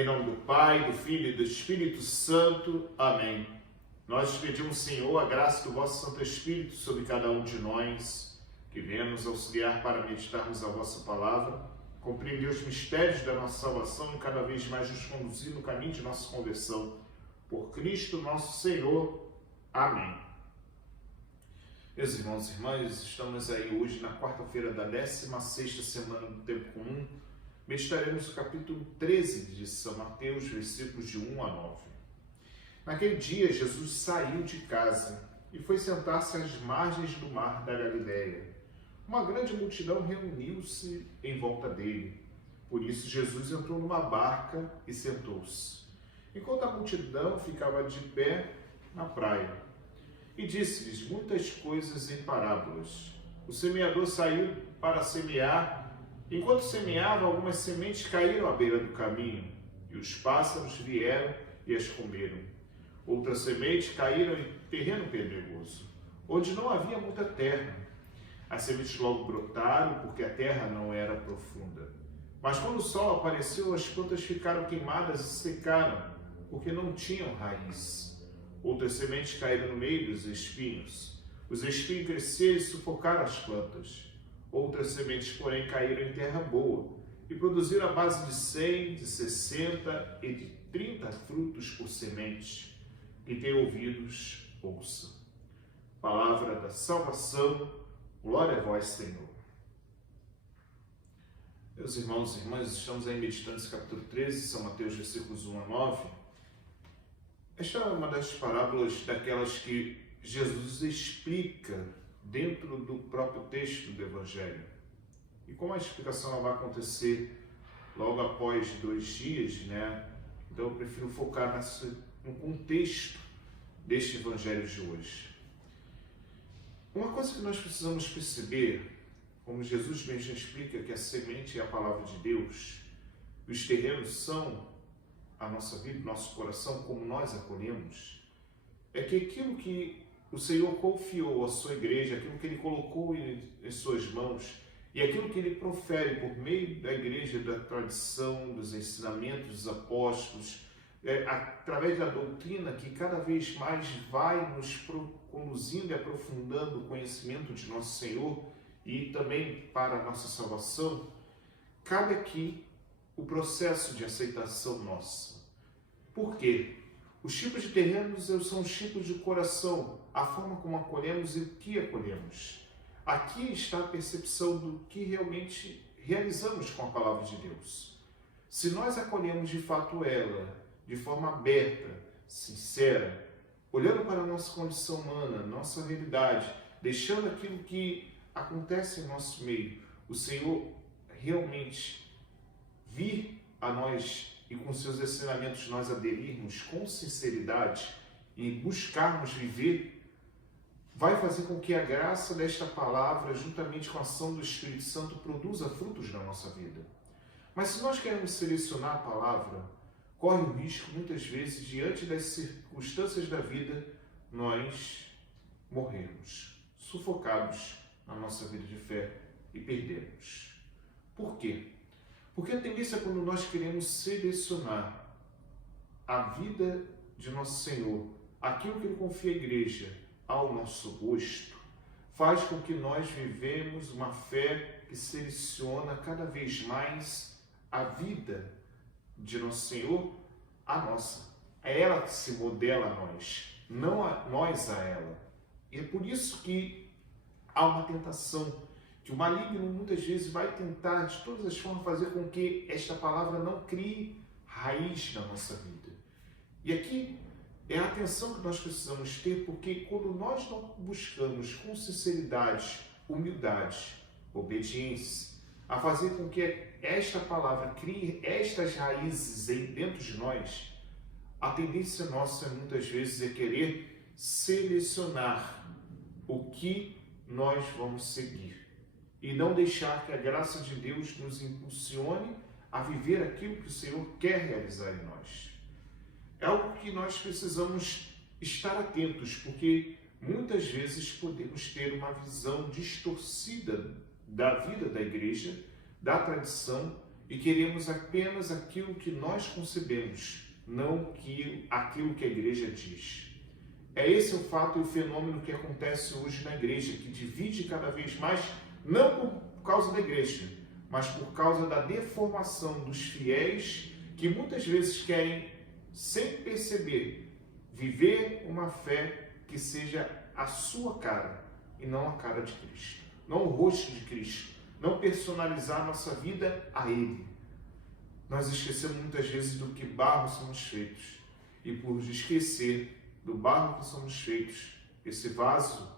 Em nome do Pai, do Filho e do Espírito Santo. Amém. Nós pedimos, Senhor, a graça do vosso Santo Espírito sobre cada um de nós, que venha nos auxiliar para meditarmos a vossa palavra, compreender os mistérios da nossa salvação e cada vez mais nos conduzir no caminho de nossa conversão. Por Cristo nosso Senhor. Amém. Meus irmãos e irmãs, estamos aí hoje na quarta-feira da 16ª semana do Tempo Comum. Meditaremos o capítulo 13 de São Mateus, versículos de 1 a 9. Naquele dia, Jesus saiu de casa e foi sentar-se às margens do mar da Galileia. Uma grande multidão reuniu-se em volta dele. Por isso, Jesus entrou numa barca e sentou-se, enquanto a multidão ficava de pé na praia. E disse-lhes muitas coisas em parábolas. O semeador saiu para semear. Enquanto semeava, algumas sementes caíram à beira do caminho, e os pássaros vieram e as comeram. Outras sementes caíram em terreno pedregoso, onde não havia muita terra. As sementes logo brotaram, porque a terra não era profunda. Mas quando o sol apareceu, as plantas ficaram queimadas e secaram, porque não tinham raiz. Outras sementes caíram no meio dos espinhos. Os espinhos cresceram e sufocaram as plantas. Outras sementes, porém, caíram em terra boa e produziram a base de 100, de 60 e de 30 frutos por semente. Quem tem ouvidos, ouça. Palavra da salvação, glória a vós, Senhor. Meus irmãos e irmãs, estamos aí meditando esse capítulo 13, São Mateus, versículos 1 a 9. Esta é uma das parábolas daquelas que Jesus explica dentro do próprio texto do Evangelho. E como a explicação ela vai acontecer logo após 2 dias, então eu prefiro focar no contexto deste Evangelho de hoje. Uma coisa que nós precisamos perceber, como Jesus mesmo explica que a semente é a palavra de Deus, os terrenos são a nossa vida, nosso coração, como nós acolhemos, é que aquilo que o Senhor confiou à sua igreja, aquilo que Ele colocou em suas mãos e aquilo que Ele profere por meio da igreja, da tradição, dos ensinamentos dos apóstolos, através da doutrina que cada vez mais vai nos conduzindo e aprofundando o conhecimento de nosso Senhor e também para a nossa salvação, cabe aqui o processo de aceitação nossa. Por quê? Os tipos de terrenos são os tipos de coração, a forma como acolhemos e o que acolhemos. Aqui está a percepção do que realmente realizamos com a palavra de Deus. Se nós acolhemos de fato ela, de forma aberta, sincera, olhando para a nossa condição humana, nossa realidade, deixando aquilo que acontece em nosso meio, o Senhor realmente vir a nós e com seus ensinamentos nós aderirmos com sinceridade e buscarmos viver, vai fazer com que a graça desta palavra, juntamente com a ação do Espírito Santo, produza frutos na nossa vida. Mas se nós queremos selecionar a palavra, corre o risco, muitas vezes, diante das circunstâncias da vida, nós morrermos, sufocados na nossa vida de fé e perdermos. Por quê? Porque a tendência é quando nós queremos selecionar a vida de nosso Senhor, aquilo que Ele confia à igreja, ao nosso gosto, faz com que nós vivemos uma fé que seleciona cada vez mais a vida de nosso Senhor, a nossa. É ela que se modela a nós, não nós a ela. E é por isso que há uma tentação que o maligno muitas vezes vai tentar de todas as formas fazer com que esta palavra não crie raiz na nossa vida. E aqui é a atenção que nós precisamos ter, porque quando nós não buscamos com sinceridade, humildade, obediência, a fazer com que esta palavra crie estas raízes dentro de nós, a tendência nossa muitas vezes é querer selecionar o que nós vamos seguir e não deixar que a graça de Deus nos impulsione a viver aquilo que o Senhor quer realizar em nós. É algo que nós precisamos estar atentos, porque muitas vezes podemos ter uma visão distorcida da vida da igreja, da tradição, e queremos apenas aquilo que nós concebemos, não aquilo que a igreja diz. Esse o fato e o fenômeno que acontece hoje na igreja, que divide cada vez mais, não por causa da igreja, mas por causa da deformação dos fiéis, que muitas vezes querem, sem perceber, viver uma fé que seja a sua cara e não a cara de Cristo, não o rosto de Cristo, não personalizar nossa vida a Ele. Nós esquecemos muitas vezes do que barro somos feitos, e por esquecer do barro que somos feitos, esse vaso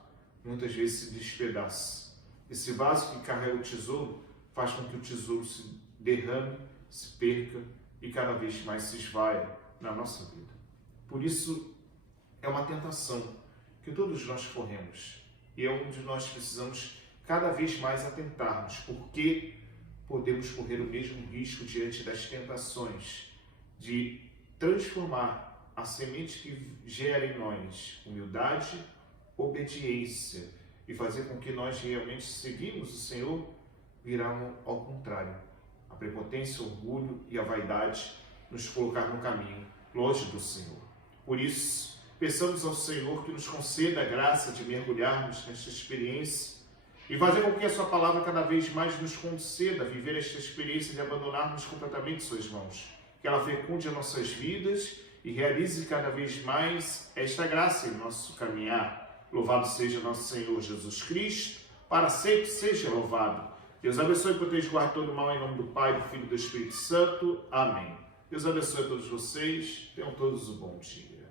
muitas vezes se despedaça. Esse vaso que carrega o tesouro faz com que o tesouro se derrame, se perca e cada vez mais se esvaia na nossa vida. Por isso, é uma tentação que todos nós corremos e é onde nós precisamos cada vez mais atentarmos, porque podemos correr o mesmo risco diante das tentações de transformar a semente que gera em nós humildade, obediência e fazer com que nós realmente seguimos o Senhor, virão ao contrário. A prepotência, o orgulho e a vaidade nos colocar no caminho longe do Senhor. Por isso, peçamos ao Senhor que nos conceda a graça de mergulharmos nesta experiência e fazer com que a sua palavra cada vez mais nos conceda viver esta experiência de abandonarmos completamente suas mãos. Que ela fecunde as nossas vidas e realize cada vez mais esta graça em nosso caminhar. Louvado seja nosso Senhor Jesus Cristo, para sempre seja louvado. Deus abençoe e proteja e guarde todo o mal em nome do Pai, do Filho e do Espírito Santo. Amém. Deus abençoe a todos vocês. Tenham todos um bom dia.